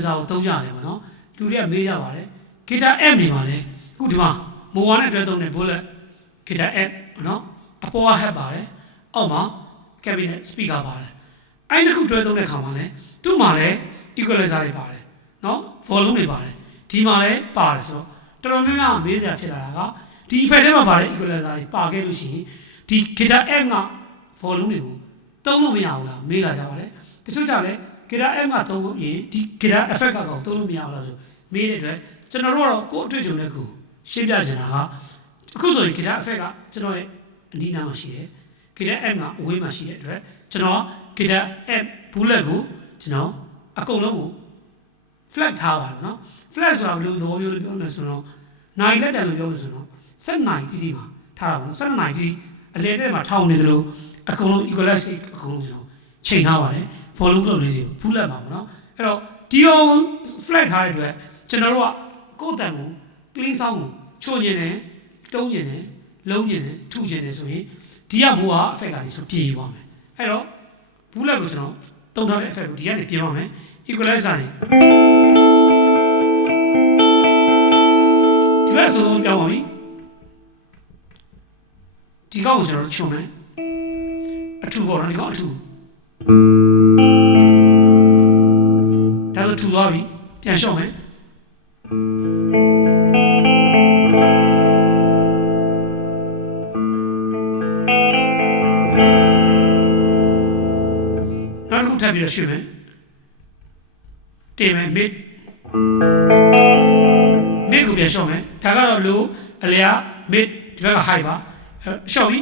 sao tông giả này mà nó chú đi mấy giờ bảo đấy cái ta em này mà đấy cụ thì mà mua quán này tôi tông này bố lệ cái ta em nó Apple hết bảo đấy mà cabinet speaker bảo đấy anh nó không tôi tông này không mà đấy tu mà đấy equalizer này bảo đấy nó volume này bảo đấy thì mà đấy bảo đấy số tôi nói mấy giờ phải là cái thì phải đấy mà bảo đấy equalizer này bảo cái lúc gì thì cái ta em ngã volume này cũng tông nó mới nào là mấy là bảo đấy cái chút nào đấy cái đó em mà tông gì thì cái đó effect cả tông nó nhiều là rồi mấy đấy cho nó rồi cố追求那个现在是那个可所以cái đó effect cả cho nó đi nào mà xí đấy cái đó em mà uống mà xí đấy rồi cho nó cái đó em bù lại cũng cho nó công nó flag tháo vào nó flag là lưu đồ lưu lưu nó số nó này lại là lưu số nó sắp này thì mà tháo nó sắp này thì lấy đấy mà tháo này rồi công nó equalize công nó chain tháo vào đấy volume လုပ်လေးတွေကိုဖူးလက်ပါမယ်နော်အဲ့တော့ဒီအောင် flag ထားတဲ့အတွက်ကျွန်တော်တို့ကကိုယ်တန်ကို clean sound ကိုချို့ညင်တယ်တုံးညင်တယ်လုံးညင်တယ်ထုညင်တယ်ဆိုရင်ဒီကမိုးဟာ effect ကလေးဆိုပြေးသွားမယ်အဲ့တော့ဘူးလက်ကိုကျွန်တော်တုံးထားတဲ့ effect ကိုဒီကနေပြင်ပါမယ် equalizer နေဒီဘက်ဆိုပြောင်းပါပြီဒီကောက်ကိုကျွန်တော်တို့ချုံမယ်အထူပေါ့နော်ဒီကောက်အထူဒါဆိုထူသွားပြီပြန်လျှော့မယ်နောက်တစ်ခုထပ်ပြီးတော့ရွှေ့မယ်တင်မယ် mid ကိုပြန်လျှော့မယ်ဒါကတော့ low အလျာ mid ဒီဘက်က high ပါလျှော့ပြီ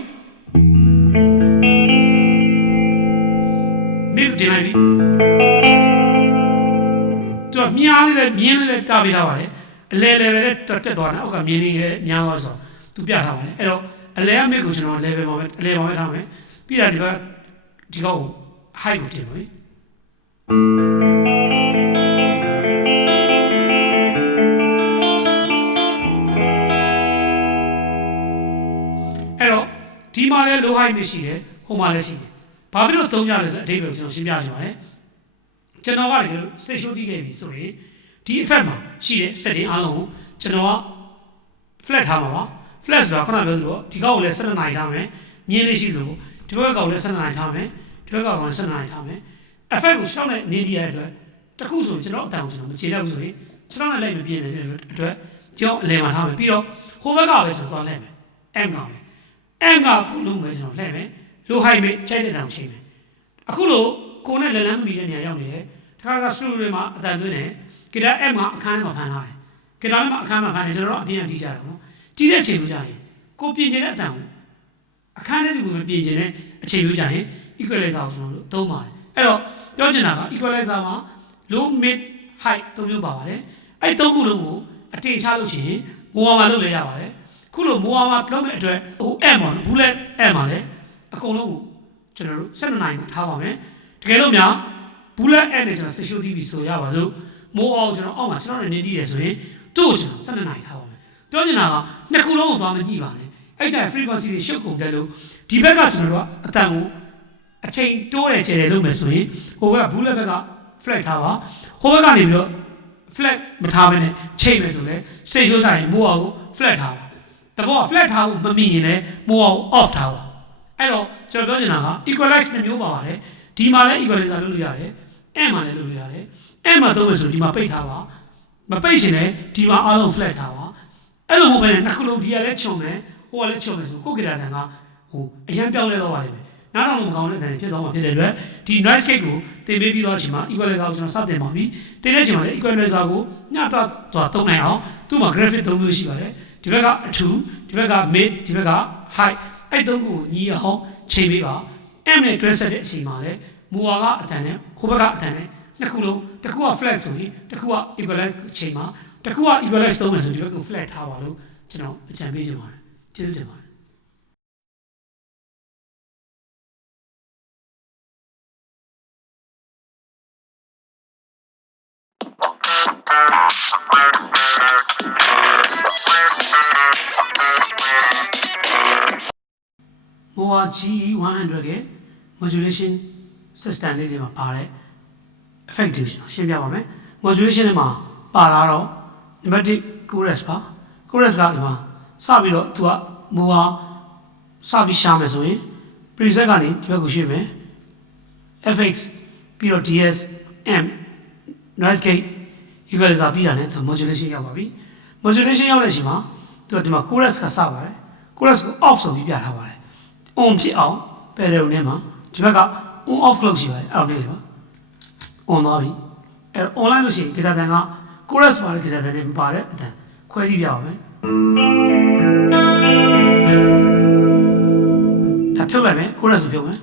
mid ကိုတင်လိုက်ပြီသူကမြားလေးလည်းမြင်းလေးလည်းတားပေးထားပါတယ်အလဲ level နဲ့တက်သွားတာအောက်ကမြင်းလေးရဲ့များသွားဆိုတော့သူပြထားပါတယ်အဲ့တော့အလဲ mid ကိုကျွန်တော် level မှာပဲအလဲမှာပဲထားမယ်ပြီးတာဒီကောက်ကို high ကိုတင်ပါပြီအဲ့တော့ဒီမှာလည်း low high မရှိတယ်ဟိုမှာလည်းရှိတယ်ဘာဖြစ်လို့သုံးကြလဲဆိုအဓိပ္ပာယ်ကိုကျွန်တော်ရှင်းပြချင်ပါတယ်ကျွန်တော်ကတကယ်လို့ station တီးခဲ့ပြီဆိုရင်ဒီ effect မှာရှိတဲ့ setting အားလုံးကိုကျွန်တော်က flat ထားမှာပါ flat ဆိုတာခုနပြောသလိုဒီကောက်ကိုလည်း12နိုင်ထားမယ်မြင်းလေးရှိသလိုဒီဘက်ကောက်ကိုလည်း12နိုင်ထားမယ်ဒီဘက်ကောက်ကိုလည်း12နိုင်ထားမယ် effect ကိုရှောက်တဲ့နေဒီရဲ့အတွက်တခုဆိုကျွန်တော်အတန်ကိုကျွန်တော်မခြေတတ်ဘူးဆိုရင်ကျွန်တော်လည်းလိုက်မပြင်းနေတဲ့အတွက်ကျွန်တော်အလယ်မှာထားမယ်ပြီးတော့ဟိုဘက်ကပဲကျွန်တော်သွားလှည့်မယ် M ကပဲ M က full လုံးပဲကျွန်တော်လှည့်မယ် low high ပဲချိန်တဲ့တန်ကိုချိန်မယ်အခုလို့ကိုနဲ့လက်လန်းမီတဲ့နေရာရောက်နေတယ်တခါကစတူဒီယိုမှာအတန်သွင်းတယ်ဂီတာ M မှာအခန်းထဲမှာဖန်ထားတယ်ဂီတာထဲမှာအခန်းမှာဖန်တယ်ကျွန်တော်တို့အပြင်တီးကြတယ်နော်တီးတဲ့အချိန်မျိုးကြရင်ကိုပြင်ကျင်တဲ့အတန်ကိုအခန်းထဲကိုမပြင်ကျင်တဲ့အချိန်မျိုးကြရင် equalizer ကိုကျွန်တော်တို့သုံးပါတယ်အဲ့တော့ပြောချင်တာက equalizer မှာ low mid high သုံးမျိုးပါပါတယ်အဲ့သုံးခုလုံးကိုအတင်ချလို့ရှိရင်မိုးဝါမှာလုပ်လဲရပါတယ်ခုလိုမိုးဝါမှာလုပ်မဲ့အတွက်ဟို M ပေါ့နော်ဘူးလက် M ပါလေအကုန်လုံးကိုကျွန်တော်တို့12နိုင်မှာထားပါမယ်တကယ်လို့များဘူးလက် M နဲ့ကျွန်တော် station TV ဆိုရပါစို့မိုးအောင်ကျွန်တော်အောက်မှာကျွန်တော်နေတီးတယ်ဆိုရင်သူ့ကိုကျွန်တော်12နိုင်ထားပါမယ်ပြောချင်တာကနှစ်ခုလုံးကိုသွားမညှိပါနဲ့အဲ့ကျ frequency တွေရှုပ်ကုန်တယ်လို့ဒီဘက်ကကျွန်တော်တို့ကအတန်ကိုအချိန်တိုးတယ်ကျယ်တယ်လုပ်မယ်ဆိုရင်ဟိုဘက်ကဘူးလက်ဘက်က flat ထားပါဟိုဘက်ကနေပြီးတော့ flat မထားဘဲနဲ့ချိန်မယ်ဆိုလဲစိတ်ဆိုးစားရင်မိုးအောင်ကို flat ထားပါတဘောက flat ထားဖို့မမီရင်လည်းမိုးအောင် off ထားပါအဲ့တော့ကျွန်တော်ပြောချင်တာက equalize နှစ်မျိုးပါပါတယ်ဒီမှာလည်း equalizer လုပ်လို့ရတယ် M မှာလည်းလုပ်လို့ရတယ် M မှာသုံးမယ်ဆိုဒီမှာပိတ်ထားပါမပိတ်ရှင်လည်းဒီမှာအားလုံး flat ထားပါအဲ့လိုမဟုတ်ဘဲနဲ့နှစ်ခုလုံးဒီကလည်းချုံမယ်ဟိုကလည်းချုံမယ်ဆိုကိုယ်ကြတာတန်ကဟိုအရင်ပြောင်းလဲသွားပါလိမ့်မယ်နားထောင်လို့မကောင်းတဲ့တန်ဖြစ်သွားမှာဖြစ်တဲ့အတွက်ဒီ noise gate ကိုတင်ပေးပြီးတော့ချိန်မှာ equalizer ကိုကျွန်တော်စတင်ပါပြီတင်တဲ့ချိန်မှာလည်း equalizer ကိုညှတော့သုံးနိုင်အောင်သူ့မှာ graphic သုံးမျိုးရှိပါတယ်ဒီဘက်ကအထူဒီဘက်က mid ဒီဘက်က high အဲ့သုံးခုကိုညီအောင်ချိန်ပေးပါ M နဲ့တွဲဆက်တဲ့အချိန်မှာလည်းမူဝါကအတန်နဲ့ဟိုဘက်ကအတန်နဲ့နှစ်ခုလုံးတစ်ခုက flat ဆိုရင်တစ်ခုက equalize ချိန်မှာတစ်ခုက equalize သုံးမယ်ဆိုဒီဘက်ကို flat ထားပါလို့ကျွန်တော်အကြံပေးချင်ပါတယ်ကျေးဇူးတင်ပါတယ်မိုးဝါ G100 ရဲ့ modulation system လေးတွေမှာပါတဲ့ effect တွေရှင်းပြပါမယ် modulation နဲ့မှာပါလာတော့ number 1 chorus ပါ chorus ကဒီမှာစပြီးတော့သူကမူဟာစပြီးရှာမယ်ဆိုရင် preset ကနေဒီဘက်ကိုရွှေ့မယ် fx ပြီးတော့ ds m noise gate equalizer ပြီးတာနဲ့သူ modulation ရောက်ပါပြီ modulation ရောက်တဲ့အချိန်မှာသူကဒီမှာ chorus ကစပါတယ် chorus ကို off ဆိုပြီးပြထားပါတယ် on ဖြစ်အောင် pedal နဲ့မှာဒီဘက်က on off လုပ်ရှိပါတယ်အဲ့လိုနေပါ on သွားပြီအဲ့ online လို့ရှိရင် guitar တန်က chorus ပါတဲ့ guitar တန်နဲ့မပါတဲ့အတန်ခွဲကြည့်ပြအောင်မယ်ဒါဖြုတ်လိုက်မယ် chorus ကိုဖြုတ်မယ်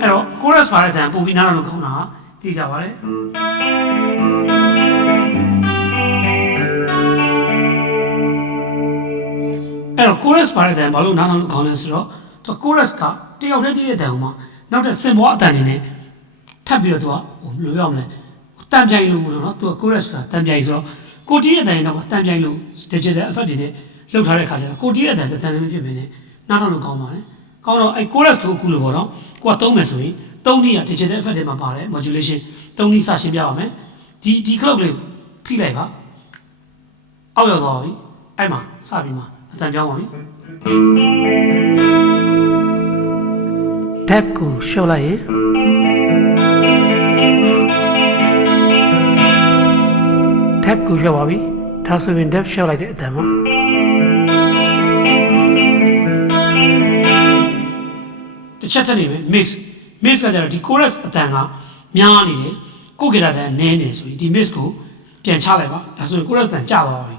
အဲ့တော့ chorus ပါတဲ့အတန်ပုံပြီးနားတော့ခေါင်းတာသိကြပါလေအဲ့တော့ chorus ပါတဲ့အတန်ဘာလို့နားတော့ခေါင်းလဲဆိုတော့သူ chorus ကတယောက်တည်းတည်းတဲ့အတန်ဟိုမှာနောက်တဲ့ symbol အတန်နေနဲ့ထပ်ပြီးတော့သူကဟိုလိုရအောင်လဲတန်ပြိုင်လို့နော်သူက chorus ဆိုတာတန်ပြိုင်ဆိုတော့ကိုတီးတဲ့အတန်နောက်ကတန်ပြိုင်လို့ digital effect တွေနဲ့လှုပ်ထားတဲ့အခါကျတော့ကိုတီးတဲ့အတန်တန်လည်းမဖြစ်မနဲ့နားတော့ကောင်းပါလေကောင်းတော့အဲ့ chorus ကိုအခုလို့ပေါ့နော်ကိုကသုံးမယ်ဆိုရင်သုံးနည်းက digital effect တွေမှာပါတယ် modulation သုံးနည်းစရှင်းပြပါမယ်ဒီ club လေးကိုဖိလိုက်ပါအောက်ရောက်သွားပြီအဲ့မှာစပြီးမှာအတန်ပြောင်းပါပြီ tab ကိုရှော့လိုက်ရင် tab ကိုရှော့ပါပြီဒါဆိုရင် tab ရှော့လိုက်တဲ့အတန်မှာတစ်ချက်ထပ်နေမယ် mix ကကြတော့ဒီ chorus အတန်ကများနေတယ်ကိုဂီတာတန်နည်းနေဆိုရင်ဒီ mix ကိုပြန်ချလိုက်ပါဒါဆိုရင် chorus တန်ကျသွားပါပြီ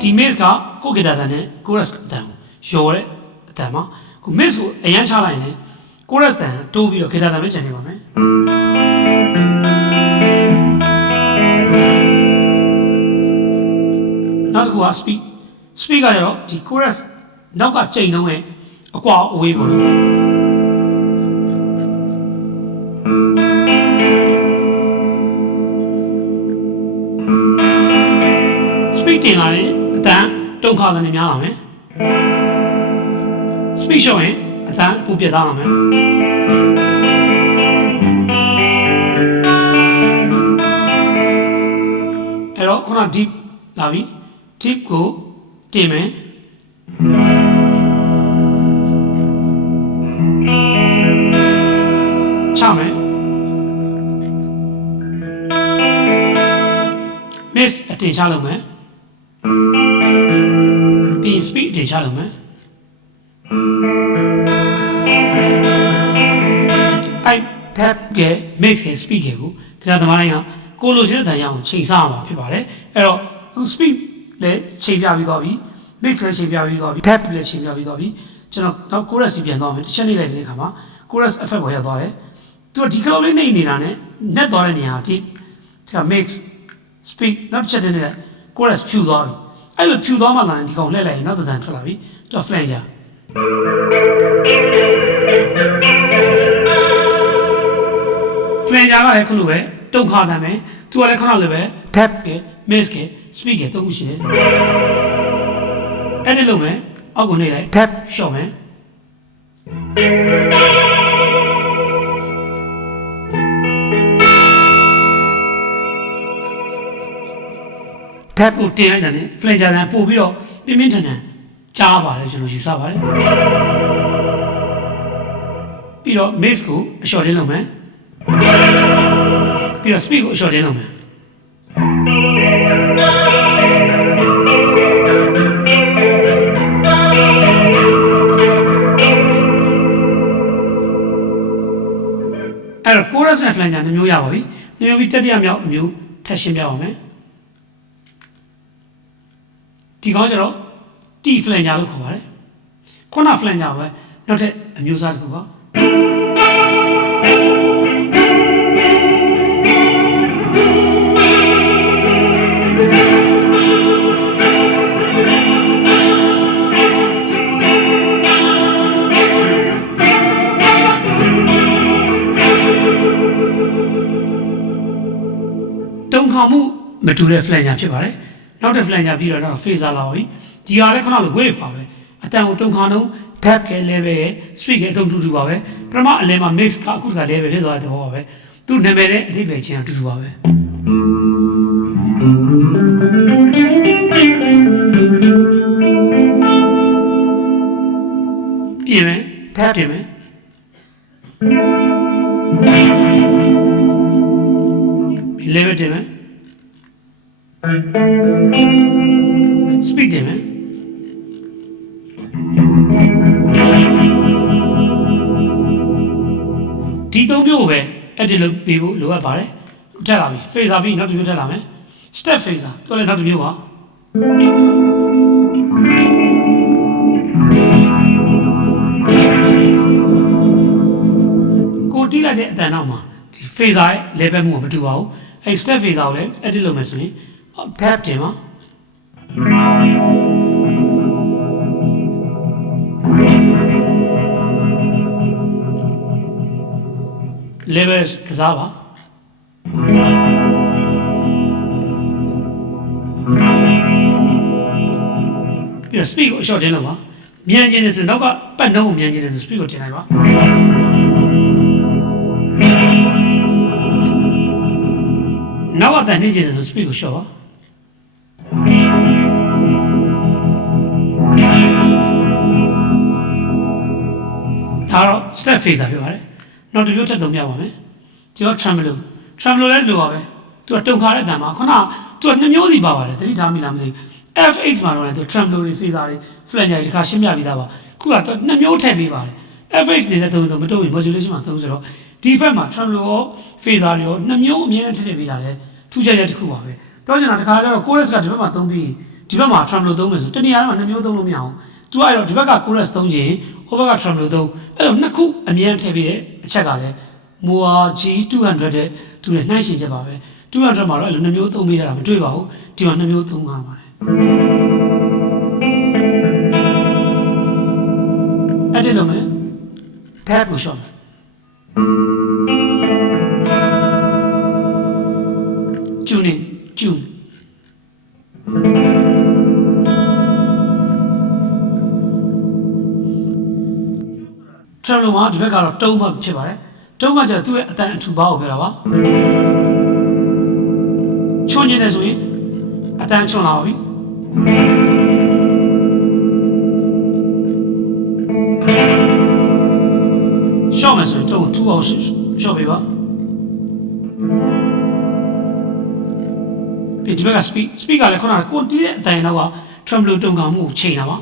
ဒီ mix ကကိုဂီတာတန်နဲ့ chorus အတန်ရော်တဲ့အတန်မှာကို mix ကိုအရန်ချလိုက်ရင် chorus တန်တိုးပြီးတော့ဂီတာတန်ပဲကျန်နေပါမယ်နောက်တစ်ခုက speed ကကြတော့ဒီ chorus နောက်ကချိန်နှုန်းရဲ့အကွာအဝေးပေါ့နော် speed တင်လာရင်အတန်တုံခါတယ်များလာမယ် speed ရှော့ရင်အတန်ပူပြတ်သွားလာမယ်အဲ့တော့ခုန deep လာပြီ deep ကိုတင်မယ်ချမယ် mix အတင်ချလုပ်မယ်ပြီး speed အတင်ချလုပ်မယ်အဲ့ tab ရဲ့ mix ရဲ့ speed ရဲ့ကိုဒါသမားတိုင်းကကိုလိုချင်တဲ့တန်ရအောင်ချိန်စားမှာဖြစ်ပါတယ်အဲ့တော့အခု speed လည်းချိန်ပြပြီးသွားပြီ mix လည်းချိန်ပြပြီးသွားပြီ tab လည်းချိန်ပြပြီးသွားပြီကျွန်တော်နောက် chorus စီပြန်သွားမယ်တစ်ချက်နေလိုက်တဲ့အခါမှာ chorus effect ပေါ်ရောက်သွားတယ်သူကဒီ club လေးနေနေတာနဲ့ net သွားတဲ့နေရာဒီက mix speed နောက်တစ်ချက်တည်းနဲ့ chorus ဖြူသွားပြီအဲ့လိုဖြူသွားမှလည်းဒီကောင်လှည့်လိုက်ရင်နောက်တစ်တန်ထွက်လာပြီသူက flanger flanger ကလည်းခုလိုပဲတုံခါတမ်းမယ်သူကလည်းခုနလိုပဲ tab က mix က speed ကသုံးခုရှိတယ်အဲ့ဒီလိုမယ်အောက်ကိုနှိပ်လိုက် tab ရှော့မယ် tab ကိုတင်လိုက်တာနဲ့ flanger တန်ပို့ပြီးတော့ပြင်းပြင်းထန်ထန်ကြားပါတယ်ကျွန်တော်ယူဆပါတယ်ပြီးတော့ mix ကိုအလျှော့တင်းလုပ်မယ်ပြီးတော့ speed ကိုအလျှော့တင်းလုပ်မယ်အဲ့တော့ chorus နဲ့ flanger နှမျိုးရပါပြီနှမျိုးပြီးတတိယမြောက်အမျိုးထပ်ရှင်းပြပါမယ်ဒီကောင်းကျတော့ T flanger လို့ခေါ်ပါတယ်ခုန flanger ပဲနောက်ထပ်အမျိုးအစားတစ်ခုပါတုံခါမှုမတူတဲ့ flanger ဖြစ်ပါတယ် နောက်တစ် flange ပြီးတော့ phaser လာပါပြီဒီဟာလည်းခဏလို wave ပါပဲအတန်ကိုတုံခါနှုံး back က level ရဲ့ speed ကအတုံးတူပါပဲပထမအလဲမှာ mix ကအခုက level ဖြစ်သွားတဲ့သဘောပါပဲသူနာမည်နဲ့အဓိပ္ပာယ်ချင်းအတူတူပါပဲပြင်မယ် back ပြင်မယ်level တင်မယ် speed တင်မယ်ဒီသုံးမျိုးပဲအဲ့ဒီလိုပေးဖို့လိုအပ်ပါတယ်ထက်လာပြီ phaser ပြီးနောက်တစ်မျိုးထက်လာမယ် step phaser တော့လည်းနောက်တစ်မျိုးပါကိုတီးလိုက်တဲ့အတန်နောက်မှာဒီ phaser ရဲ့ level မှုကမတူပါဘူးအဲ့ step phaser ကိုလည်းအဲ့ဒီလိုမယ်ဆိုရင် back တင်ပါlevel ကစားပါပြီးတော့ speed ကိုအရှော့တင်လို့ပါမြန်ခြင်းနဲ့ဆိုနောက်ကပတ်နှုံးကိုမြန်ခြင်းနဲ့ဆို speed ကိုတင်လိုက်ပါနောက်ကတန်နေခြင်းနဲ့ဆို speed ကိုရှော့ပါဒါတော့ step phaser ဖြစ်ပါတယ်နောက်တစ်မျိုးထပ်သုံးပြပါမယ်ကျွန်တော် tremolo လည်းလိုပါပဲသူကတုံခါတဲ့အတန်မှာခုနသူကနှစ်မျိုးစီပါပါတယ်သတိထားမိလားမသိဘူး FH မှာတော့သူ tremolo တွေ phaser တွေ flanger တွေတခါရှင်းပြပြီးသားပါခုကနှစ်မျိုးထည့်ပေးပါတယ် FH နေတဲ့သုံးမတုံးရင် modulation မှာသုံးဆိုတော့ဒီ effect မှာ tremolo ရော phaser တွေရောနှစ်မျိုးအမြဲတမ်းထည့်ပေးတာလဲထူးခြားချက်တစ်ခုပါပဲတော့ကျွန်တော်တခါကျတော့ chorus ကဒီဘက်မှာသုံးပြီးဒီဘက်မှာ tremolo သုံးမယ်ဆိုတနည်းအားဖြင့်နှစ်မျိုးသုံးလို့မရအောင်သူအဲ့တော့ဒီဘက်က chorus သုံးခြင်းဟိုဘက်က tremolo သုံးအဲ့တော့နှစ်ခုအမြဲထည့်ပေးတဲ့အချက်ကလည်း Moa G200 တဲ့သူနဲ့နှိုင်းယှဉ်ချက်ပါပဲ200မှာတော့အဲ့လိုနှစ်မျိုးသုံးပေးတာမတွေ့ပါဘူးဒီမှာနှစ်မျိုးသုံးပါပါတယ်အဲ့ဒီလိုမယ် back ကိုရှော့မယ်tuning tune tremolo မှာဒီဘက်ကတော့တုံးမှဖြစ်ပါတယ်တုံးကကျတော့သူ့ရဲ့အတန်အထူပါကိုပြောတာပါချွန်နေတယ်ဆိုရင်အတန်ချွန်လာပါပြီရှော့မယ်ဆိုရင်တုံးထူအောင်ရှော့ပေးပါဒီဘက်က speed ကလည်းခုနကကိုတီးတဲ့အတန်တော့က tremolo တုံးကမှုကိုချိန်တာပါ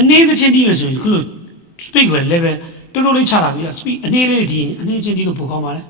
အနေနဲ့ချင်းတီးမယ်ဆိုရင်ခုလို speed ကို level တော်တော်လေးချလာပြီးတော့ speed အနေလေးတီးရင်အနေချင်းတီးလို့ပိုကောင်းပါတယ်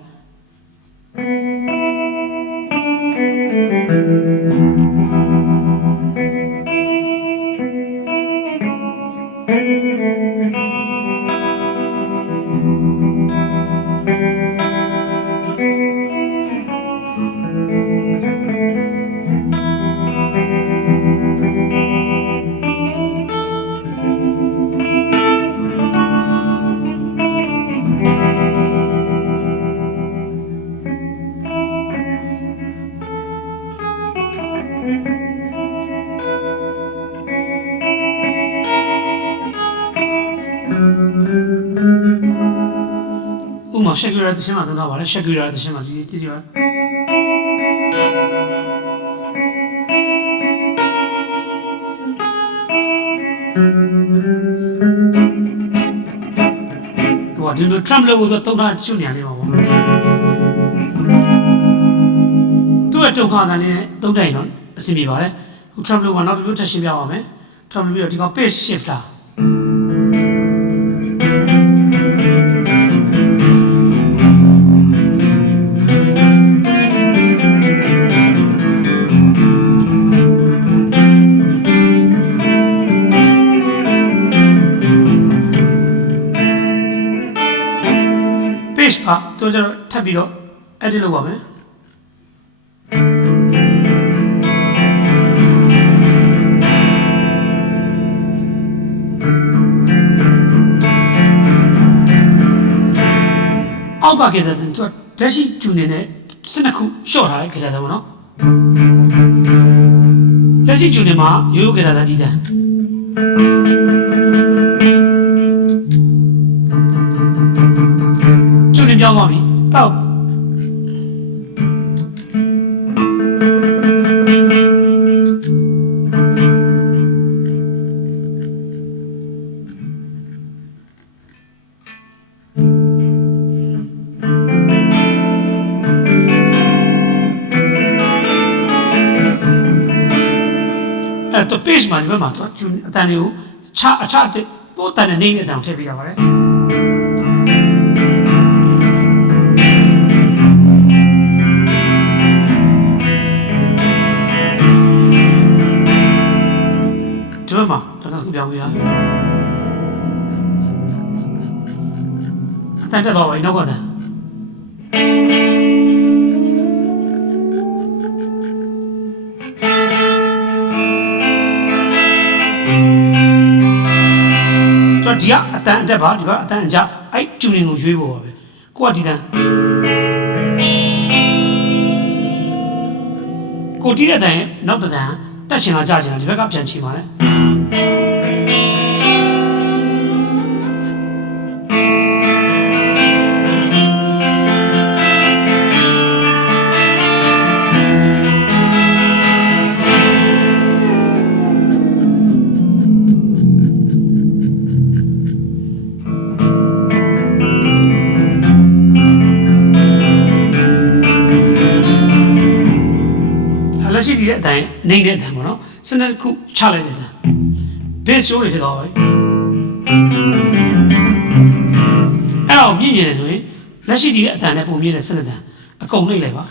ဥမာ Shakira တခြင်းမှာသုံးတာပါလေ Shakira တခြင်းမှာဒီကြည့်ပါဒီလို tremolo ကိုသုံးတာကျွနေရလေးပါပေါ့သူ့ရဲ့တုံခါတန်လေးနဲ့သုံးတိုင်တော့အဆင်ပြေပါလေခု tremolo ကနောက်တစ်မျိုးထပ်ရှင်းပြပါမယ် tremolo ပြီးတော့ဒီကောင် pitch shifter 都叫特别了，爱的了我们。အောက်ကကေတဲ့သူကလက်ရှိကျူနေတဲ့12ခုရှော့ထားတယ်ကေတဲ့ပေါ့နော်လက်ရှိကျူနေမှာရိုးရိုးကေတဲ့ဒီတဲ့ကျူနေပြောင်းသွားပြီဟုတ်တော့ page မှာဒီဘက်မှာတော့အတန်တွေကိုအခြားပို့တန်တဲ့နေနဲ့အတန်ထည့်ပေးတာပါလေဒီဘက်မှာတော့ခုပြောင်းပေးရအတန်တက်တော့ပါနောက်ကတန်ဒီကအတန်အတက်ပါဒီကအတန်အကြအဲ့ကျူနေကိုရွေးဖို့ပါပဲကိုကဒီတန်ကိုတီးတဲ့တန်ရဲ့နောက်တစ်တန်တက်ချင်လာကြချင်လာဒီဘက်ကပြန်ချင်ပါလေလက်ရှိဒီတဲ့အတိုင်းနေတဲ့အတိုင်းပေါ့နော်စနစ်ခုချလိုက်တဲ့အတိုင်း base ရိုးတွေဖြစ်သွားပါပြီအဲ့တော့မြင့်နေတယ်ဆိုရင်လက်ရှိဒီတဲ့အတိုင်းနဲ့ပုံမြင့်တဲ့စနစ်တန်အကုန်နှိပ်လိုက်ပါ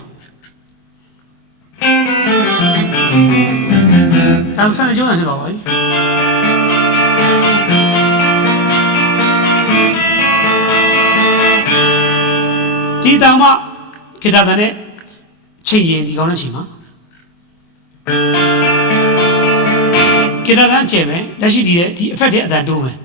ဒါစနစ်ကျိုးတယ်ဖြစ်သွားပါပြီဒီတောင်မှခေတ္တတန်နဲ့ချိန်ရင်ဒီကောင်းတဲ့ချိန်မှာကေတာတန်းကျဲမယ်လက်ရှိဒီအဖက်တဲ့အတန်တိုးမယ်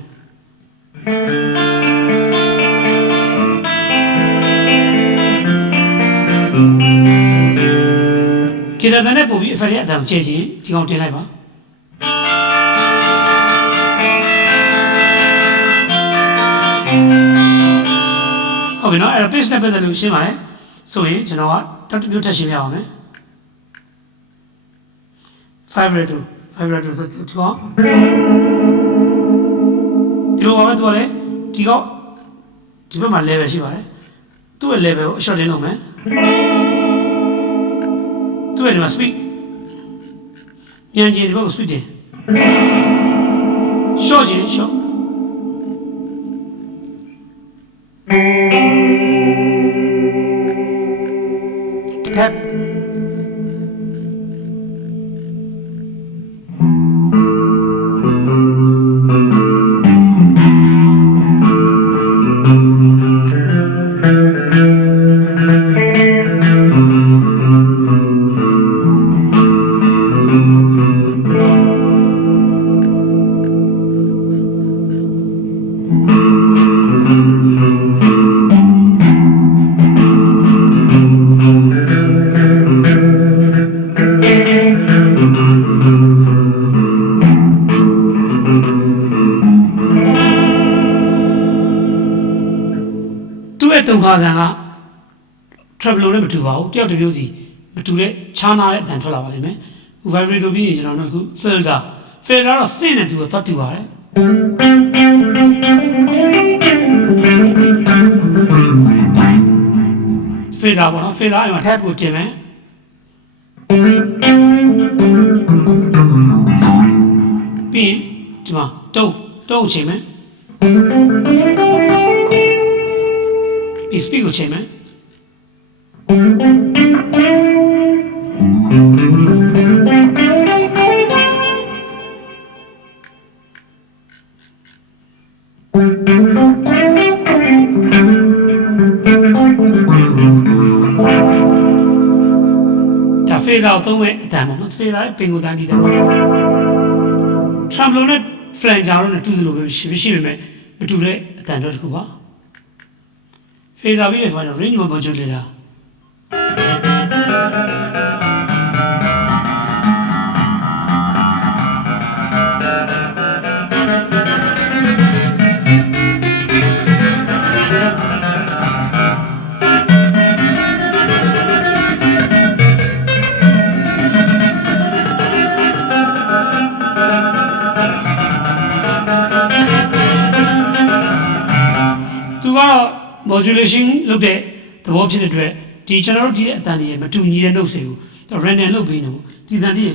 ကေတာတန်းနဲ့ပို့ပြီးအဖက်ရဲ့အတန်ကိုကျဲချင်းဒီကောင်တင်လိုက်ပါဟုတ်ပြီနော်အဲ့တော့ page နဲ့ပတ်သက်လို့ရှင်းပါတယ်ဆိုရင်ကျွန်တော်ကတောက်တစ်မျိုးထပ်ရှင်းပြအောင်မယ်5 to ဆိုဒီကောင်ဒီလိုပါပဲသူကလေဒီကောင်ဒီဘက်မှာ level ရှိပါတယ်သူ့ရဲ့ level ကိုအ short လင်းလုပ်မယ်သူ့ရဲ့ဒီမှာ speed မြန်ကြီးဒီဘက်ကို speed တင် short ကြီး short tapတုံခါဆန်က travel နဲ့မတူပါဘူးတယောက်တစ်မျိုးစီမတူတဲ့ခြားနာတဲ့အတန်ထွက်လာပါလိမ့်မယ် vibrato ပြီးရင်ကျွန်တော်တို့အခု filter တော့စင့်နေတူတော့တူပါတယ်filter ပေါ့နော် filter အဲ့မှာ tab ကိုတင်မယ်ပြီးရင်ဒီမှာတုံးချိန်မယ်speed ကိုချိန်မယ် ဒါကိုသုံးမဲ့အတန်ပေါ့နော်ဖေးတာပင်ကိုတန်းတီးတယ်ပေါ့ tremolo နဲ့ flanger တို့နဲ့တူတယ်လို့ပဲရှိပေမဲ့မတူတဲ့အတန်တော့တစ်ခုပါဖေးတာပြီးတဲ့အခါကျတော့ range modulator ကတော့ modulation လုပ်တဲ့သဘောဖြစ်တဲ့အတွက်ဒီကျွန်တော်တို့ဒီအတန်တွေမတူညီတဲ့ note တွေကို random လုပ်ပေးနေပေါ့ဒီတန်တွေ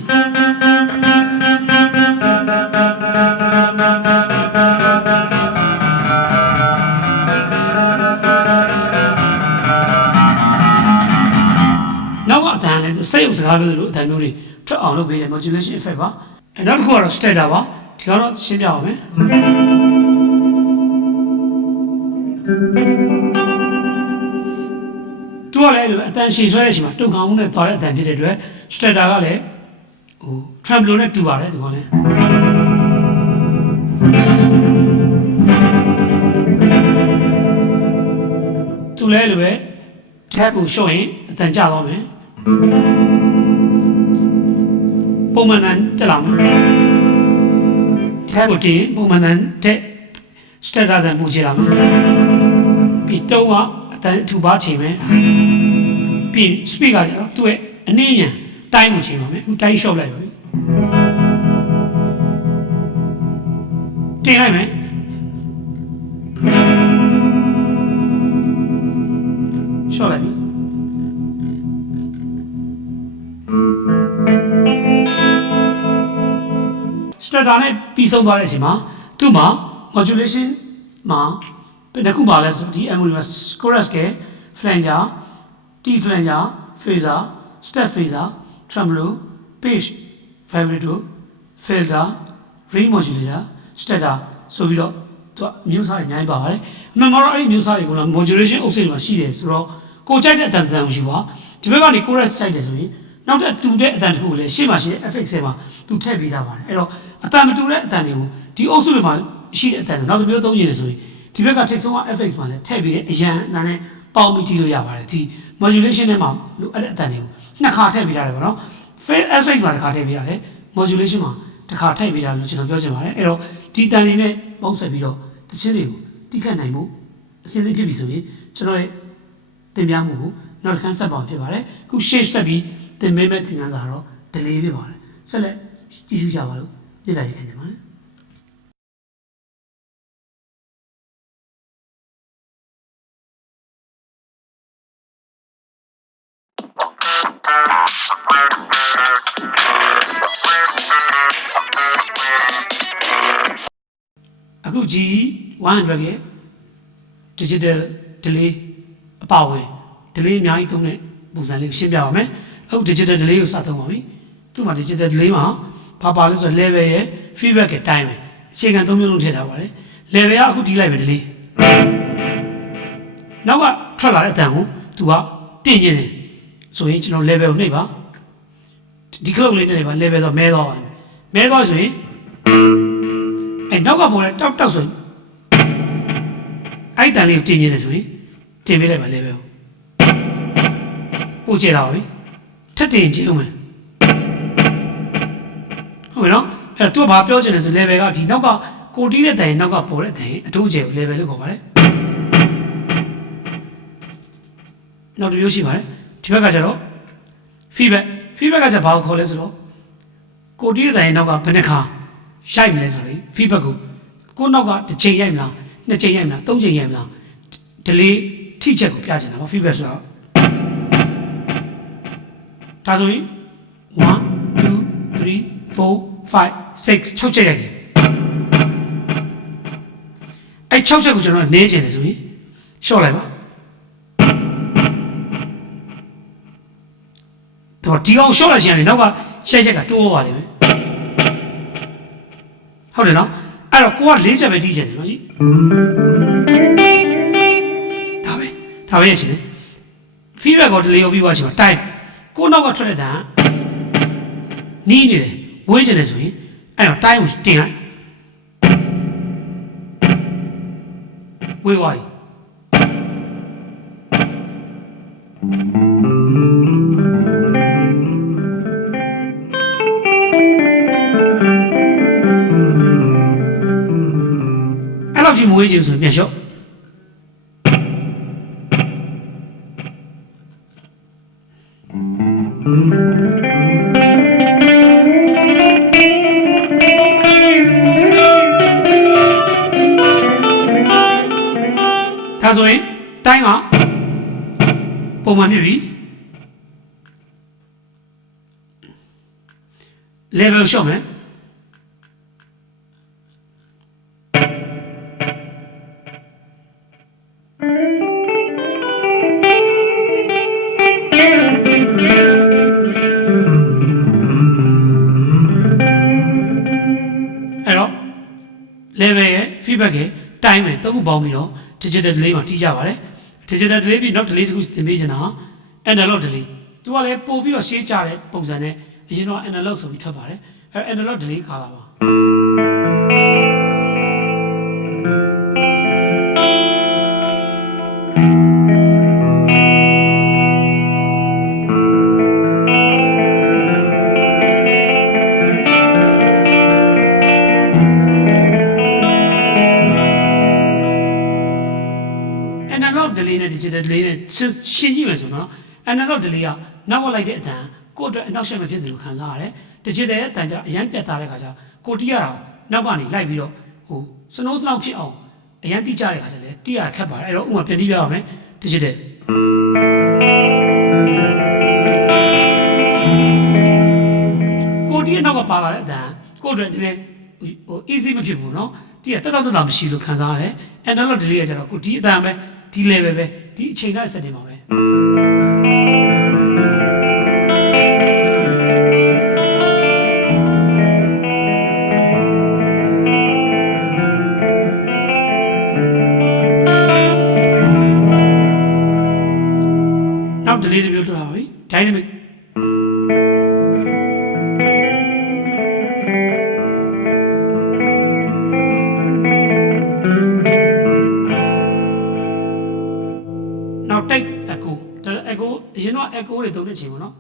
နောက်ကအတန်လည်းစိတ်ဥစကားပြောလို့အတန်မျိုးတွေထွက်အောင်လုပ်ပေးတယ် modulation effect ပါအဲနောက်တစ်ခုကတော့ stator ပါဒီကတော့ရှင်းပြအောင်မယ်သူကလည်းအတန်ရှည်ဆွဲတဲ့အချိန်မှာတုံခေါင်မှုနဲ့သွားတဲ့အတန်ဖြစ်တဲ့အတွက် stator ကလည်းဟို tremolo နဲ့တူပါတယ်ဒီကောင်လည်းသူလည်းလိုပဲ tab ကိုရှုပ်ရင်အတန်ကျသွားမယ်ပုံမှန်တန်တက်လာမယ် tab ကိုတင်ပုံမှန်တန်တက် stator တန်ပူချလာမယ်ပြီးတော့အတန်ထူပါချိန်မယ်ပြီး speed ကကျတော့သူ့ရဲ့အနည်းငယ်တိုင်းကိုချိန်ပါမယ်အခုတိုင်းလျှော့လိုက်ပါပြီတင်လိုက်မယ်လျှော့လိုက်ပြီstator နဲ့ပြီးဆုံးသွားတဲ့အချိန်မှာသူ့မှာ modulation မှာဘယ်နှခုပါလဲဆိုတော့ဒီ MOD မှာ chorus က flanger T flanger phaser step phaser tremolo pitch vibrato filter remodulator stator ဆိုပြီးတော့သူကမျိုးစားတွေအများကြီးပါပါတယ်အမှန်မှာတော့အဲ့ဒီမျိုးစားတွေက modulation အုပ်စုတွေမှာရှိတယ်ဆိုတော့ကိုကြိုက်တဲ့အတန်ကိုယူပါဒီဘက်ကနေ chorus ကြိုက်တယ်ဆိုရင်နောက်တဲ့တူတဲ့အတန်တစ်ခုကိုလည်းရှေ့မှာရှိတဲ့ FX ထဲမှာသူထည့်ပေးတာပါတယ်အဲ့တော့အတန်မတူတဲ့အတန်တွေကိုဒီအုပ်စုတွေမှာရှိတဲ့အတန်တွေနောက်တစ်မျိုးသုံးရင်ဆိုရင်ဒီဘက်ကထိတ်ဆုံးက FX မှာလည်းထည့်ပြီးတဲ့အရန်အတန်နဲ့ပေါင်းပြီးတီးလို့ရပါတယ်ဒီ modulation နဲ့မှာလို့အဲ့တဲ့အတန်တွေကိုနှစ်ခါထည့်ပေးရတယ်ပေါ့နော် FX မှာတစ်ခါထည့်ပေးရတယ် modulation မှာတစ်ခါထည့်ပေးတာလို့ကျွန်တော်ပြောချင်ပါတယ်အဲ့တော့ဒီတန်တွေနဲ့ပေါင်းဆက်ပြီးတော့တခြင်းတွေကိုတိကျနိုင်မှုအစဉ်အသင့်ဖြစ်ပြီဆိုရင်ကျွန်တော်ရဲ့တင်ပြမှုကိုနောက်တစ်ခါဆက်ပါဖြစ်ပါတယ်အခု shape ဆက်ပြီးသင်ပေးမဲ့သင်ခန်းစာတော့ delay ဖြစ်ပါတယ်ဆက်လက်ကြည့်ရှုကြပါလို့သိလိုက်ရခင်ပါတယ်အခု G100 ရဲ့ digital delay အပါဝင် delay အများကြီးသုံးတဲ့ပုံစံလေးကိုရှင်းပြပါမယ်အခု digital delay ကိုစသုံးပါပြီသူ့မှာ digital delay မှာဘာပါလဲဆိုတော့ level ရဲ့ feedback ရဲ့ time ပဲအခြေခံ၃မျိုးလုံးထည့်ထားပါတယ် level ကအခုတီးလိုက်ပဲ delay နောက်ကထွက်လာတဲ့အတန်ကိုသူကတင်ကျင်တယ်ဆိုရင်ကျွန်တော် level ကိုနှိပ်ပါဒီ clock လေးနဲ့ပါ level ဆိုမဲသွားပါမဲသွားဆိုရင်အဲ့နောက်ကပေါ်လဲတောက်ဆိုရင်အဲ့တန်လေးကိုတင်ကျင်တယ်ဆိုရင်တင်ပေးလိုက်ပါ level ကိုပို့ချလာပါပြီထပ်တင်ကျင်းအောင်မယ်ဟုတ်ပြီနော်အဲ့တော့သူကဘာပြောချင်လဲဆို level ကဒီနောက်ကကိုတီးတဲ့တန်နောက်ကပေါ်တဲ့တန်အထူးကျယ် level လို့ခေါ်ပါတယ်နောက်တစ်မျိုးရှိပါတယ်ဒီဘက်ကကျတော့ feedback ကကျဘာကိုခေါ်လဲဆိုတော့ကိုတီးတဲ့တန်နောက်ကဘယ်နှခါရိုက်မလဲဆိုတော့ feedback ကိုနောက်ကတစ်ချိန်ရိုက်မလားနှစ်ချိန်ရိုက်မလားသုံးချိန်ရိုက်မလား delay ထိချက်ကိုပြချင်တာပေါ့ feedback ဆိုတော့ဒါဆိုရင်1 2 3 4 5 6 6ချက်ရိုက်တယ်အဲ့6ချက်ကိုကျွန်တော်နည်းချင်တယ်ဆိုရင်ရှော့လိုက်ပါတော့ဒီကောင်ရှော့လိုက်ချင်တယ်နောက်ကရှက်ချက်ကတိုးသွားပါလိမ့်မယ်ဟုတ်တယ်နော်အဲ့တော့ကိုက၄ချက်ပဲတီးချင်တယ်နော်ကြီးဒါပဲရချင်တယ် feedback ကို delay ကိုပြီးသွားချင်ပါ time ကိုနောက်ကထွက်တဲ့တန် နီးနေတယ်ဝေးကျင်တယ်ဆိုရင်အဲ့တော့တိုင်းကိုတင်လိုက်ဝေးသွားပြီအဲ့လောက်ကြီးမဝေးကျင်ဆိုပြန်လျှော့ဒါဆိုရင်တိုင်းကပုံမှန်ဖြစ်ပြီ level လျှော့မယ်အဲ့တော့ level ရဲ့ feedback ရဲ့ time ပဲသုံးခုပေါင်းပြီးတော့ digital delay မှာတီးကြပါတယ် digital delay ပြီးနောက် delay တစ်ခုသင်ပေးချင်တာ analog delay သူကလည်းပို့ပြီးတော့ရှင်းကြတဲ့ပုံစံနဲ့အရင်တော့ analog ဆိုပြီးထွက်ပါတယ်အဲ့ analog delay ခါလာပါdelay နဲ့ digital delay နဲ့ရှင်းကြည့်မယ်ဆိုတော့ analog delay ကနောက်လိုက်တဲ့အတန်ကိုယ့်အတွက်အနောက်ရှက်မဖြစ်တယ်လို့ခံစားရတယ် digital ရဲ့အတန်ကြအရင်ပြတ်သားတဲ့ခါကျကိုတီးရတာနောက်ကနေလိုက်ပြီးတော့ဟိုစနိုးစလောက်ဖြစ်အောင်အရင်တီးကြတဲ့ခါကျလည်းတီးရခက်ပါတယ်အဲ့တော့ဥပမာပြန်တီးပြရမယ် digital ကိုတီးရဲ့နောက်ကပါလာတဲ့အတန်ကိုယ့်အတွက်ဒီလေဟို easy မဖြစ်ဘူးเนาะတီးရတက်တော့မရှိလို့ခံစားရတယ် analog delay ကကျတော့ကိုတီးအတန်ပဲဒီ level ပဲဒီအချိန်ကအစတင်ပါပဲနောက် delay တစ်မျိုးထွက်လာပါပြီ dynamic take echo ဒါ echo အရင်တော့ echo တွေသုံးတဲ့အချိန်ပေါ့နော်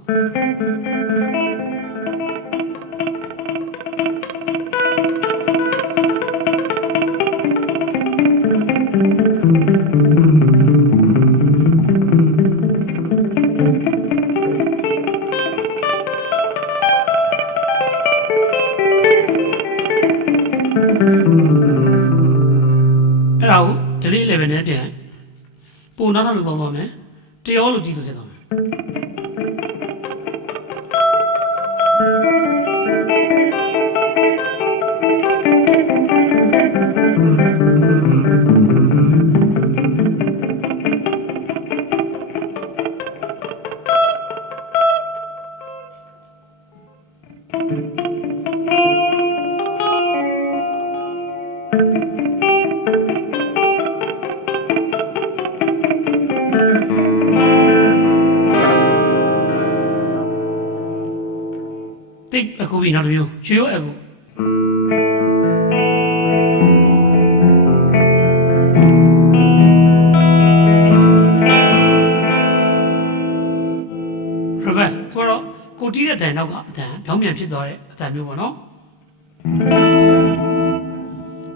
အဲ့ဒါကို delay level နဲ့တင်ပိုနောက်တော့လို့ပေါင်းသွားမယ်တရောလို့တီးလို့ခဲ့သွားမယ်အခုပြီးနောက်တစ်မျိုးရွှေရိုးအခု reverse ဆိုတော့ကိုတီးတဲ့အတန်နောက်ကအတန်ပြောင်းပြန်ဖြစ်သွားတဲ့အတန်မျိုးပေါ့နော်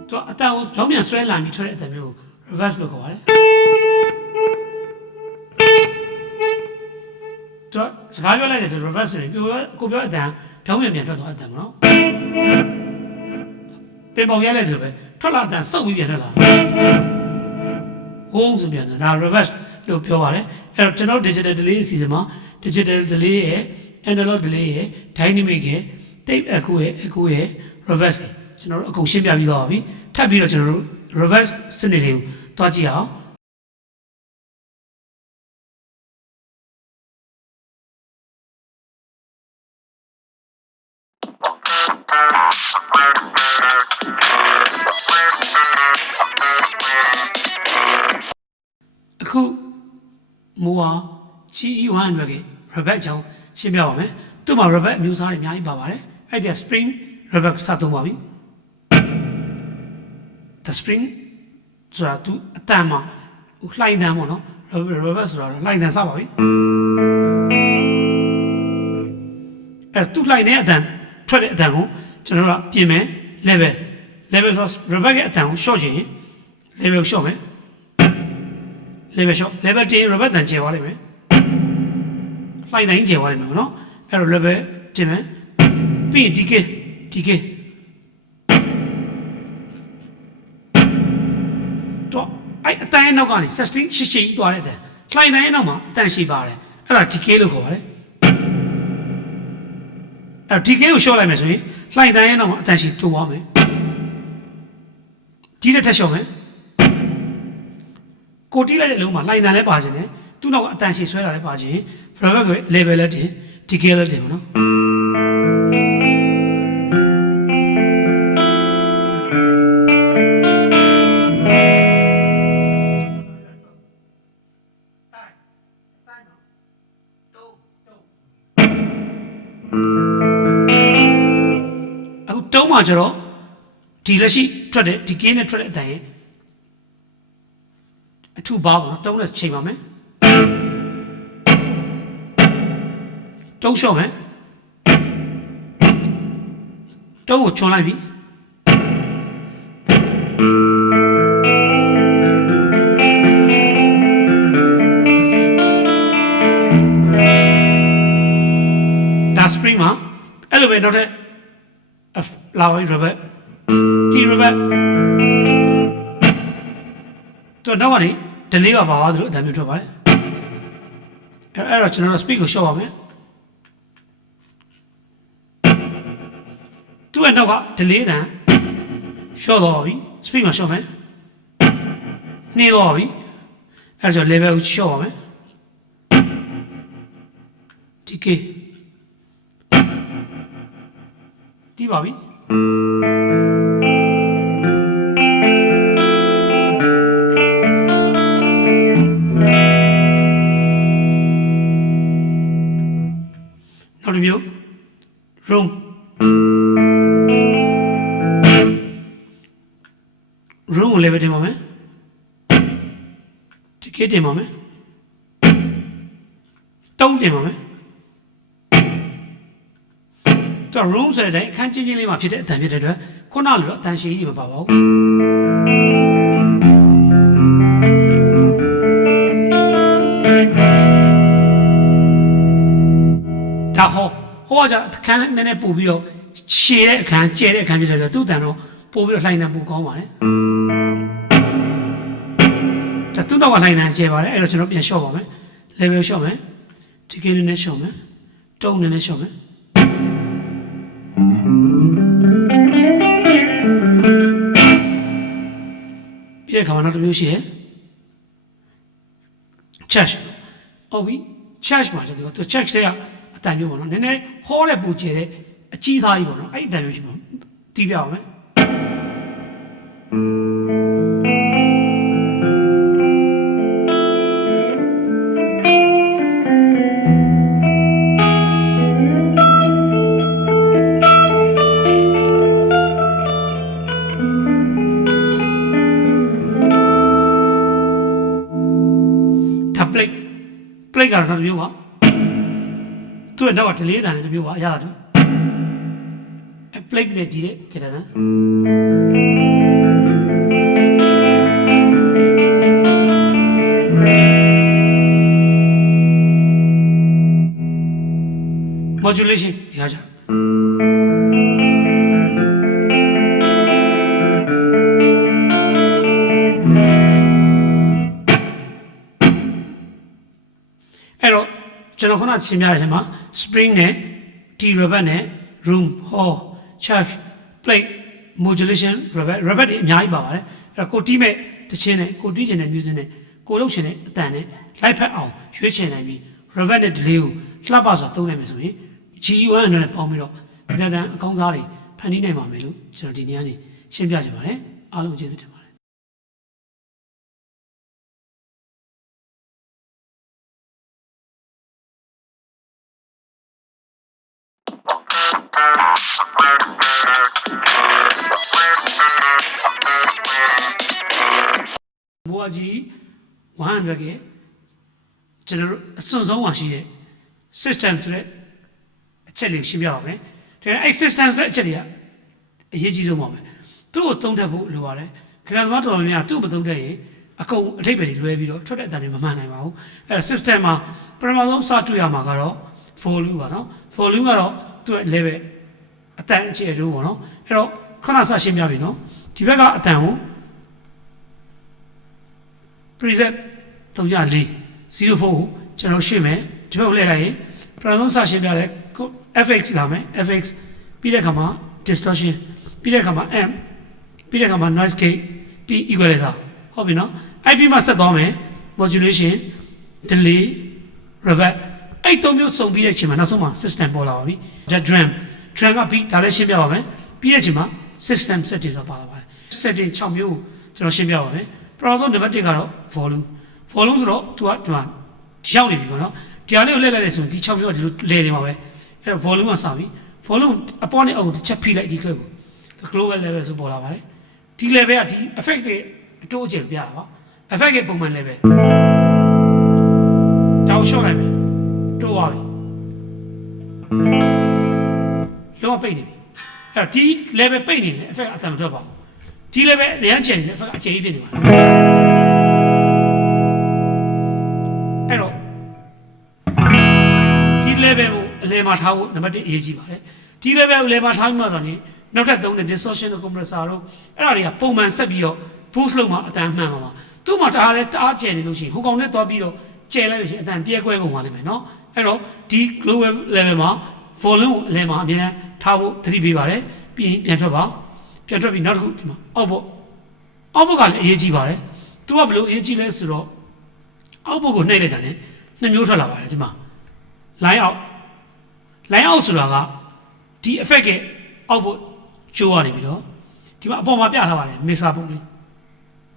သူအတန်ကိုပြောင်းပြန်ဆွဲလာပြီးထွက်တဲ့အတန်မျိုးကို reverse လို့ခေါ်ပါတယ်သူစကားပြောလိုက်တယ်ဆို reverse ဆိုရင်ကိုပြောအတန်ပြောင်းပြန်ထွက်သွားတဲ့အတန်ပေါ့နော်ပြန်ပေါက်ရိုက်လိုက်ဆိုပဲထွက်လာအတန်စုပ်ပြီးပြန်ထွက်လာဟိုးဆိုပြန်တာဒါ reverse လို့ပြောပါတယ်အဲ့တော့ကျွန်တော် digital delay အစီအစဉ်မှာ digital delay ရဲ့ analog delay ရဲ့ dynamic ရဲ့ tape echo ရဲ့ reverse ကျွန်တော်တို့အကုန်ရှင်းပြပြီးသွားပါပြီထပ်ပြီးတော့ကျွန်တော်တို့ reverse စနစ်တွေကိုတွားကြည့်အောင်အခုမူဟာ GE100 က reverse ကြောင်းရှင်းပြပါမယ် သူ့မှာ rubber မျိုးစားတွေအများကြီးပါပါတယ်အဲ့ဒီ spring rubber စသုံးပါပြီ the spring ဆိုတာသူအတန်မှာလှိုင်းတန်းပေါ့နော် rubber ဆိုတာလှိုင်းတန်းစပါပြီအဲ့သူ့လှိုင်းတဲ့အတန်ထွက်တဲ့အတန်ကိုကျွန်တော်တို့ကပြင်မယ် level ဆို rubber ရဲ့အတန်ကို short ချင် level ကို short မယ် level short level တင် rubber တန်ကျယ်သွားလိမ့်မယ်လှိုင်းတိုင်းကျယ်သွားလိမ့်မယ်နော်အဲ့တော့ level တင်မယ်ပြီးရင် DK တော့အဲ့အတန်ရဲ့နောက်ကနေ sustain ရှည်ကြီးသွားတဲ့အတန်လှိုင်းတိုင်းရဲ့နောက်မှာအတန်ရှိပါတယ်အဲ့ဒါ DK လို့ခေါ်ပါတယ်အဲ့ DK ကို short လိုက်မယ်ဆိုရင်လှိုင်းတိုင်းရဲ့နောက်မှာအတန်ရှိတိုးသွားမယ်ဒီတဲ့ထက်ရှော့မယ်ကိုတီးလိုက်တဲ့လုံးမှာလှိုင်းတန်လည်းပါခြင်းနဲ့သူ့နောက်ကအတန်ရှိဆွဲတာလည်းပါခြင်း rubber ကို level လည်းတင် DK လည်းတင်ပါနော်အခုတုံးမှာကျတော့ဒီလက်ရှိထွက်တဲ့ဒီ gain နဲ့ထွက်တဲ့အတန်ရဲ့အထူပါပါတုံးနဲ့ချိန်ပါမယ်တုံးလျှော့မယ်တုံးကိုချွန်လိုက်ပြီဒါ spring မှာအဲ့လိုပဲတော့တဲ့လာဝိုင်း rubber ဒီ rubber တော့တော့ကနေ delay ပါပါသလိုအတန်မျိုးထွက်ပါတယ်အဲ့တော့ကျွန်တော် speed ကို short ပါမယ်သူ့ရဲ့နောက်က delay တန် short တော့ပြီ speed မှာ short မယ်နှေးတော့ပြီအဲ့တော့ level ကို short ပါမယ်DK တီးပါပြီနောက်တစ်မျိုး room ကိုလည်းပဲတင်ပါမယ် DK တင်ပါမယ်တုံးတင်ပါမယ်တော့ room ဆိုတဲ့အခန်းချင်းချင်းလေးမှာဖြစ်တဲ့အတန်ဖြစ်တဲ့အတွက်ခုနလိုတော့အတန်ရှည်ကြီးမပါပါဘူးဒါဟိုကကြအခန်းနည်းနည်းပို့ပြီးတော့ရှည်တဲ့အခန်းကျဲတဲ့အခန်းဖြစ်တဲ့အတွက်သူ့အတန်တော့ပို့ပြီးတော့လှိုင်းတန်ပို့ကောင်းပါတယ်ဒါသူ့တော့ကလှိုင်းတန်ကျဲပါတယ်အဲ့တော့ကျွန်တော်ပြန် short ပါမယ် level short မယ် DK နည်းနည်း short မယ်တုံးနည်းနည်း short မယ်ပြီးတဲ့ခါမှာနောက်တစ်မျိုးရှိတယ် charge ဟုတ်ပြီ charge မှာလည်းသူ charge တဲ့အတန်မျိုးပေါ့နော်နည်းနည်းဟောတဲ့ပူကျဲတဲ့အကြီးသားကြီးပေါ့နော်အဲ့ဒီအတန်မျိုးရှိမှာတီးပြအောင်မယ်plate ကတော့တစ်မျိုးပါသူ့ရဲ့နောက်က delay တန်တစ်မျိုးပါအရသာတူ plate နဲ့ဒီတဲ့ကြတဲ့တန် modulation ဒီဟာကြအဲ့တော့ကျွန်တော်ခုနရှင်းပြတဲ့ထဲမှာ spring နဲ့ T rubber နဲ့ room hall charge plate modulation rubber တွေအများကြီးပါပါတယ်အဲ့တော့ကိုတီးမဲ့တခြင်းနဲ့ကိုတီးချင်တဲ့ music နဲ့ကိုလုပ်ချင်တဲ့အတန်နဲ့လိုက်ဖက်အောင်ရွှေ့ချင်နိုင်ပြီး rubber နဲ့ delay ကိုလှပစွာသုံးနိုင်မယ်ဆိုရင် G1 နဲ့ပေါင်းပြီးတော့ဒီတန်အကောင်းစားတွေဖန်တီးနိုင်ပါမယ်လို့ကျွန်တော်ဒီနေ့ကနေရှင်းပြချင်ပါတယ်အားလုံးကျေးဇူးတင်ပါတယ် ဘိုးကြီး100ကကျွန်တော်အစွန်းဆုံးပါရှိတဲ့ system ဆိုတဲ့အချက်လေးရှင်းပြပါမယ်ဒါပေမဲ့ system ဆိုတဲ့အချက်တွေကအရေးကြီးဆုံးပါမယ်သူ့ကိုသုံးထပ်ဖို့လိုပါတယ်ခဏသမားတော်များသူ့မသုံးထပ်ရင်အကုန်အထိပ္ပယ်တွေလွဲပြီးတော့ထွက်တဲ့အတန်တွေမမှန်နိုင်ပါဘူးအဲ့တော့ system မှာပထမဆုံးစတွေ့ရမှာကတော့ for loop ပါနော် for loop ကတော့သူ့ရဲ့ level အတန်အခြေအတိုးပေါ့နော်အဲ့တော့ခဏစရှင်းပြပြီနော်ဒီဘက်ကအတန်ကို preset 304 04ကိုကျွန်တော်ရှင်းမယ်ဒီဘက်ကိုလှည့်လိုက်ရင်ပထမဆုံးစရှင်းပြတဲ့ fx လာမယ် fx ပြီးတဲ့အခါမှာ distortion ပြီးတဲ့အခါမှာ amp ပြီးတဲ့အခါမှာ noise gate ပြီး equalizer ဟုတ်ပြီနော်အဲ့ဒီမှာဆက်သွားမယ် modulation delay reverb အဲ့သုံးမျိုးစုံပြီးတဲ့အချိန်မှာနောက်ဆုံးမှာ system ပေါ်လာပါပြီdrum ကပြီးဒါလည်းရှင်းပြပါမယ်ပြီးတဲ့အချိန်မှာ system setting ဆိုတာပါလာပါတယ် setting 6မျိုးကျွန်တော်ရှင်းပြပါမယ်ပထမဆုံးနံပါတ်1ကတော့ volume ဆိုတော့သူကဒီမှာရောက်နေပြီပေါ့နော်တရားလေးကိုလှည့်လိုက်လို့ဆိုရင်ဒီ6မျိုးကဒီလိုလဲနေမှာပဲအဲ့တော့ volume ကစပြီ volume အပေါ်နဲ့အောက်ကိုတစ်ချက်ဖိလိုက်ဒီ clip ကို global level ဆိုပေါ်လာပါတယ်ဒီ level ကဒီ effect တွေအတိုးအကျယ်ပြတာပါ effect ရဲ့ပုံမှန် level တောက်လျှော့လိုက်ပြီတိုးသွားပြီလုံးဝပိတ်နေပြီအဲ့တော့ဒီ level ပိတ်နေတယ် effect အတန်မထွက်ပါဘူးဒီ level အရင်ကျန်နေတယ် effect အကျယ်ကြီးဖြစ်နေပါတယ်အဲ့တော့ဒီ level ကိုအလယ်မှာထားဖို့နံပါတ်1အရေးကြီးပါတယ်ဒီ level ကိုအလယ်မှာထားပြီးမှဆိုရင်နောက်ထပ်သုံးတဲ့ distortion တို့ compressor တို့အဲ့ဒါတွေကပုံမှန်ဆက်ပြီးတော့ boost လုပ်မှအတန်မှန်ပါသူ့မှာဒါလည်းတအားကျယ်နေလို့ရှိရင်ဟိုကောင်နဲ့တွားပြီးတော့ကျယ်လိုက်လို့ရှိရင်အတန်ပြဲကွဲကုန်ပါလိမ့်မယ်နော်အဲ့တော့ဒီ global level မှာ volume ကိုအလယ်မှာအမြဲထားဖို့သတိပေးပါတယ်ပြီးရင်ပြန်ထွက်ပြီးနောက်တစ်ခုဒီမှာအောက်ဘုတ်ကလည်းအရေးကြီးပါတယ်သူကဘယ်လိုအရေးကြီးလဲဆိုတော့အောက်ဘုတ်ကိုနှိပ်လိုက်တာ ਨੇ နှစ်မျိုးထွက်လာပါတယ်ဒီမှာ line out ဆိုတာကဒီ effect ရဲ့အောက်ဘုတ်ကျိုးရနေပြီတော့ဒီမှာအပေါ်မှာပြထားပါတယ် mixer ပုံလေး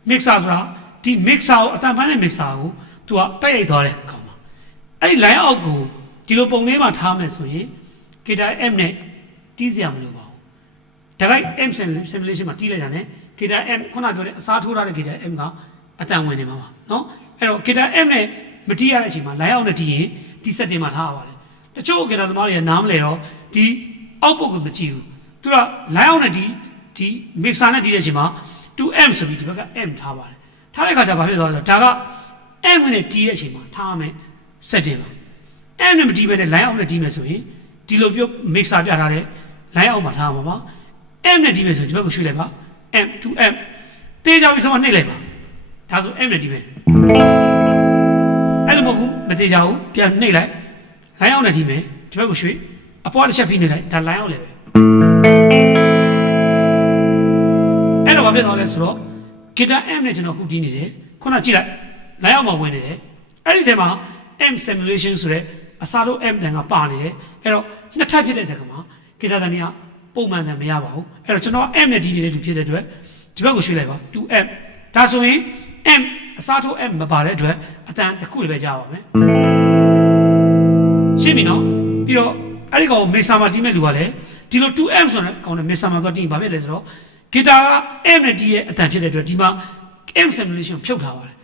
mixer ဆိုတာဒီ mixer ကိုအတန်ပိုင်းတဲ့ mixer ကိုသူကတိုက်ရိုက်သွားတဲ့ကောင်ပါအဲ့ဒီ line out ကိုဒီလိုပုံလေးမှာထားမယ်ဆိုရင် guitar M နဲ့တီးစရာမလိုပါဘူးဒါလိုက် M simulation မှာတီးလိုက်တာ ਨੇ guitar M ခုနပြောတဲ့အစားထိုးထားတဲ့ guitar M ကအတန်ဝင်နေမှာပါเนาะအဲ့တော့ guitar M နဲ့မတီးရတဲ့အချိန်မှာ line out နဲ့တီးရင်ဒီ setting မှာထားရပါတယ်တချို့ guitar သမားတွေကနားမလဲတော့ဒီအောက်ပုတ်ကိုမကြည့်ဘူးသူက line out နဲ့ဒီ mixer နဲ့တီးတဲ့အချိန်မှာ 2M ဆိုပြီးဒီဘက်က M ထားပါတယ်ထားတဲ့အခါကျဘာဖြစ်သွားလဲဒါက M နဲ့တီးတဲ့အချိန်မှာထားရမယ် setting ပါ M နဲ့မတီးဘဲနဲ့ line out နဲ့တီးမယ်ဆိုရင်ဒီလိုပြော mixer ပြထားတဲ့ line out မှာထားမှာပါ M နဲ့တီးမယ်ဆိုရင်ဒီဘက်ကိုရွှေ့လိုက်ပါ M 2M တေးကြပြီးဆုံးမနှိပ်လိုက်ပါဒါဆို M နဲ့တီးမယ်အဲ့လိုမဟုတ်ဘူးမတေးကြဘူးပြန်နှိပ်လိုက် line out နဲ့တီးမယ်ဒီဘက်ကိုရွှေ့အပေါ်တစ်ချက်ဖိနှိပ်လိုက်ဒါ line out လေပဲအဲ့တော့ဘာဖြစ်သွားလဲဆိုတော့ guitar M နဲ့ကျွန်တော်ခုတီးနေတယ်ခုနကြည့်လိုက် line out မှာဝင်နေတယ်အဲ့ဒီထဲမှာ M simulation ဆိုတဲ့အစားလို့ M တန်ကပါနေတယ်အဲ့တော့နှစ်ထပ်ဖြစ်တဲ့တက်ကမှာ guitar တန်ကပုံမှန်တန်မရပါဘူးအဲ့တော့ကျွန်တော် M နဲ့တီးနေတဲ့လူဖြစ်တဲ့အတွက်ဒီဘက်ကိုရွှေ့လိုက်ပါ 2M ဒါဆိုရင် M အစားထိုး M မပါတဲ့အတွက်အတန်တစ်ခုလည်းပဲကြားပါမယ်ရှင်းပြီနော်ပြီးတော့အဲ့ဒီကောင် mixer မှာတီးမဲ့လူကလည်းဒီလို 2M ဆိုတဲ့ကောင်နဲ့ mixer မှာသွားတီးရင်ဘာဖြစ်လဲဆိုတော့ guitar က M နဲ့တီးရဲ့အတန်ဖြစ်တဲ့အတွက်ဒီမှာ M simulation ဖြုတ်ထားပါတယ်